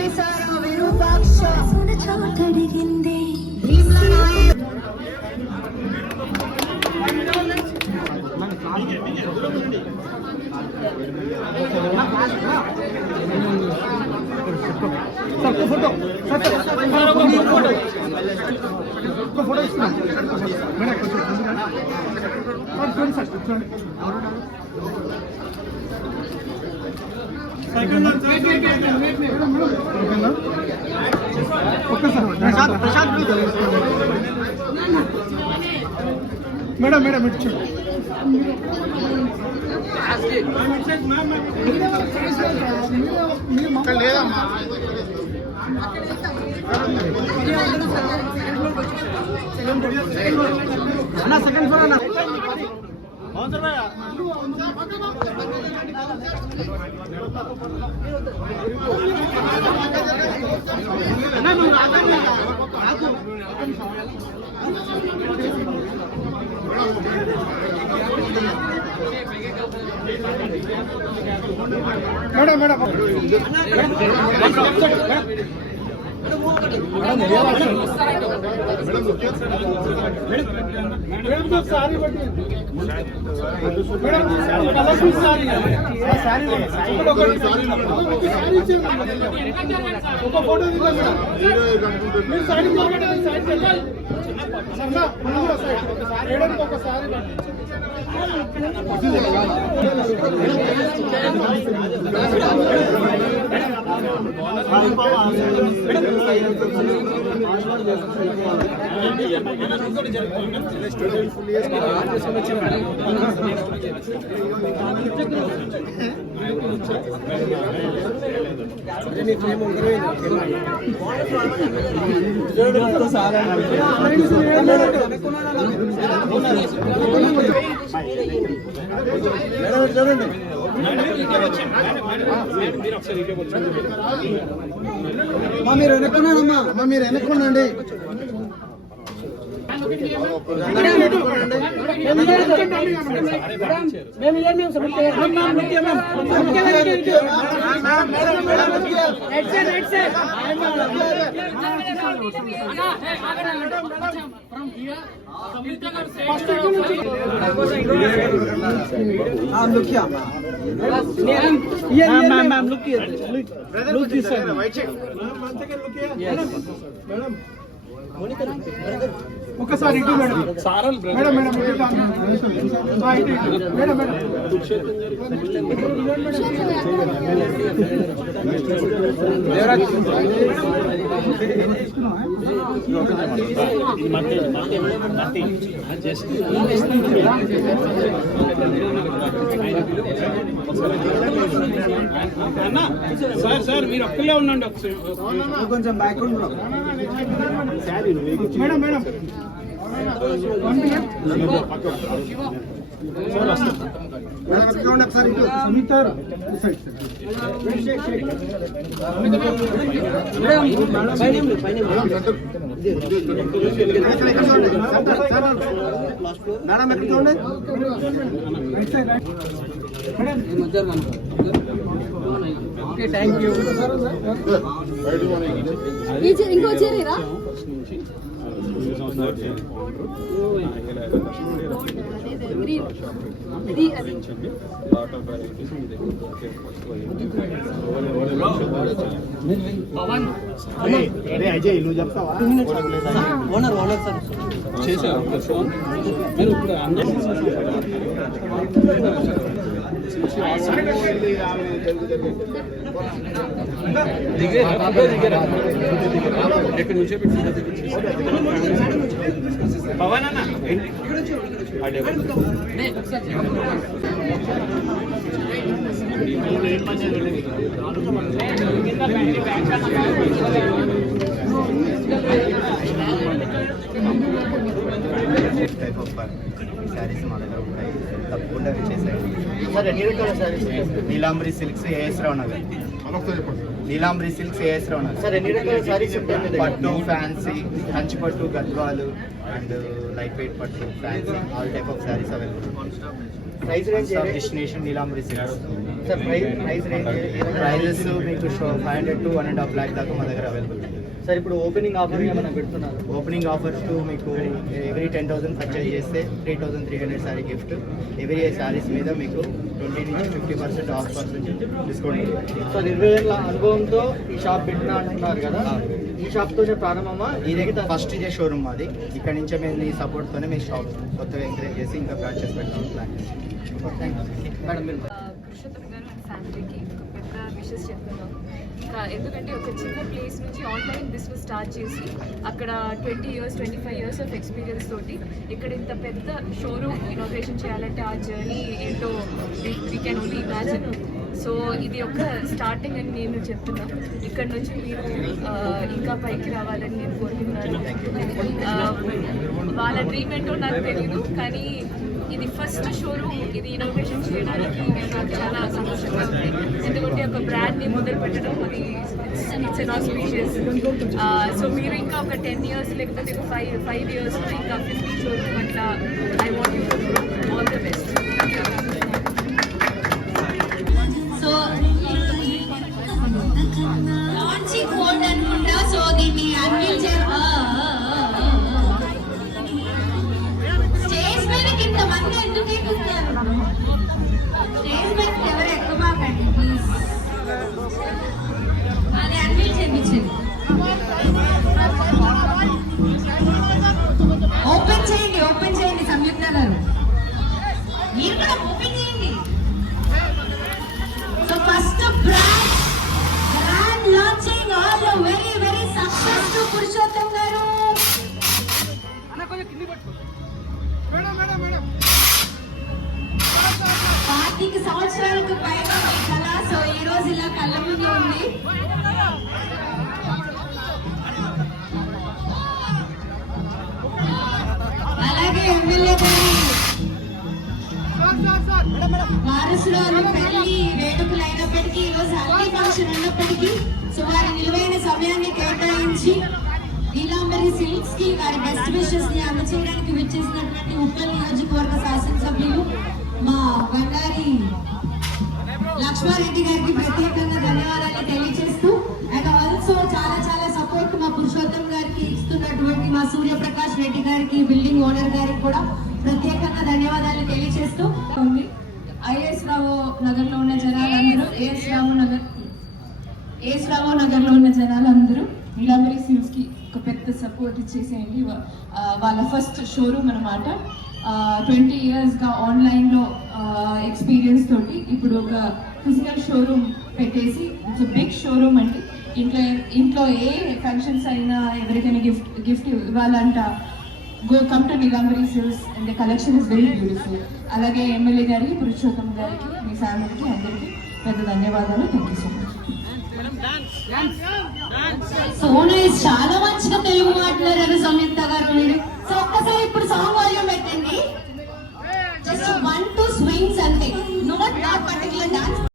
బింబిసార విరూపాక్ష చోటడిగింది భీమ్లనాయ photo madam madam ఇచ్చు లేదమ్మా అన్న సెకండ్ ఫ్లోర్ అన్న మేడం మేడం ఒక ఫోటో చూడండి మీరు వెనక్కున్నాడమ్మా మీరు వెనక్కుండండి ఒకసారి ఇటు madam madam madam madam madam sir sir మీరు ఒక్కలే ఉండండి కొంచెం బ్యాక్గ్రౌండ్ మేడం మేడం ఒకసారి సునీత మేడం ఎక్కడ చూడండి ఓకే థ్యాంక్ యూ ఇంకో చేరేరా అజయ్ నువ్వు చెప్తావా ఓనర్ ఓనర్ సార్ చేశారు మీరు ఇప్పుడు అందరూ ఎక్కడి నుంచే పవన్ అన్న శారీస్ మా దగ్గర ఉంటాయి, తప్పకుండా చేసేయండి. Neelambari silks AS Rao Nagar, Neelambari silks AS Rao Nagar. Sir ఎన్ని రకాల శారీస్ ఉంటాయి? పట్టు, ఫ్యాన్సీ, కంచి పట్టు, గద్వాలు అండ్ లైట్ వెయిట్ పట్టు, fancy, all type of saris available. Price range destination Neelambari silks. Sir price range prices మీకు 500 to 1.5 lakh దాకా మా దగ్గర అవైలబుల్. సార్ ఇప్పుడు ఓపెనింగ్ ఆఫర్ ఏమైనా పెడుతున్నారు? ఓపెనింగ్ ఆఫర్స్ టు మీకు ఎవ్రీ 10,000 పర్చేజ్ చేస్తే 3,300 శారీ గిఫ్ట్. ఎవ్రీ శారీస్ మీద మీకు 20 నుంచి 50% ఆఫ్ డిస్కౌంట్. సార్ 20 ఏళ్ళ అనుభవంతో ఈ షాప్ పెట్టినా అంటున్నారు కదా, ఈ షాప్తోనే ప్రారంభమా? ఇది ఫస్ట్ ఇదే షోరూమ్ మాది. ఇక్కడ నుంచే మేము మీ సపోర్ట్తోనే మీ షాప్ కొత్తగా ఎంకరేజ్ చేసి ఇంకా బ్రాంచెస్ పెట్టాలని ప్లాన్ చేస్తాం. మేడం మీరు పురుషోత్తం గారు అండ్ ఫ్యామిలీకి ఒక పెద్ద విషెస్ చెప్తున్నాం. ఇంకా ఎందుకంటే ఒక చిన్న ప్లేస్ నుంచి ఆన్లైన్ బిజినెస్ స్టార్ట్ చేసి అక్కడ 20 years 25 years ఆఫ్ ఎక్స్పీరియన్స్ తోటి ఇక్కడ ఇంత పెద్ద షోరూమ్ ఇనాగ్రేషన్ చేయాలంటే ఆ జర్నీ ఏంటో we can only imagine. So ఇది ఒక స్టార్టింగ్ అని నేను చెప్తున్నాను. ఇక్కడ నుంచి మీరు ఇంకా పైకి రావాలని నేను కోరుకుంటున్నాను. వాళ్ళ డ్రీమ్ ఏంటో నాకు తెలియదు, కానీ ఇది ఫస్ట్ షోరూమ్, ఇది ఇన్నోవేషన్ చేయడానికి నాకు చాలా సంతోషంగా ఉంది. ఎందుకంటే ఒక బ్రాండ్ని మొదలు పెట్టడం అది ఇట్స్ ఎన్ ఆస్పీషియస్. సో మీరు ఇంకా ఒక 10 years లేకపోతే ఒక 5 years ఇంకా 50 షోరూమ్ అట్లా I want you to all the best. So launching code అనుకుంటా. సో దీన్ని అన్వీల్ స్టేజ్ మీదకి ఇంతమంది ఎందుకు ఎక్కుతారు? స్టేజ్ మీదకి ఎవరు ఎక్కుమాకండి ప్లీజ్. అది అన్వీల్ చేయించండి. ఓపెన్ చేయండి సంయుక్త గారు, మీరు కూడా ఓపెన్ చేయండి. So first brand launching all very very success to Purushottam గారు. పాతిక సంవత్సరాలకు పైగా మీ కళ సో ఈ రోజు ఇలా కళ్ళ ముందు ఉంది. అలాగే ఎమ్మెల్యే గారి వారసురాలు పెళ్లి వేడుకలు అయినప్పటికీ ఈరోజు హల్దీ ఫంక్షన్ ఉన్నప్పటికీ సో వారి విలువైన సమయాన్ని కేటాయించి నీలాంబరి సిల్క్స్ కి వారి బెస్ట్ విషెస్ ని అందచేయడానికి విచ్చేసినటువంటి ఉప్పల్ నియోజకవర్గ శాసనసభ్యులు మా బండారి లక్ష్మారెడ్డి గారికి ప్రత్యేకంగా ధన్యవాదాలు తెలియజేస్తూ అండ్ ఆల్సో చాలా చాలా సపోర్ట్ మా పురుషోత్తం గారికి ఇస్తున్నటువంటి మా సూర్యప్రకాష్ రెడ్డి గారికి బిల్డింగ్ ఓనర్ గారికి కూడా ప్రత్యేకంగా ధన్యవాదాలు తెలియజేస్తూ ఉంది. ఐఎస్ రావు నగర్లో ఉన్న జనాలందరూ ఏఎస్ రావు నగర్లో ఉన్న జనాలందరూ నీలాంబరి సిల్క్స్ కి ఒక పెద్ద సపోర్ట్ ఇచ్చేసేయండి. వాళ్ళ ఫస్ట్ షోరూమ్ అనమాట. 20 years గా ఆన్లైన్లో ఎక్స్పీరియన్స్ తోటి ఇప్పుడు ఒక ఫిజికల్ షోరూమ్ పెట్టేసి ఇట్స్ బిగ్ షోరూమ్ అండి. ఇంట్లో ఏ ఫంక్షన్స్ అయినా ఎవరికైనా గిఫ్ట్ ఇవ్వాలంట come to Neelambari silks and the collection is very beautiful. అలాగే ఎమ్మెల్యే గారికి, పురుషోత్తం గారికి, మీ ఫ్యామిలీకి అందరికీ పెద్ద ధన్యవాదాలు. Thank you so much. Sona చాలా మంచిగా తెలుగు మాట్లాడారు సంయుక్త గారు మీరు. సో ఒక్కసారి ఇప్పుడు సాంగ్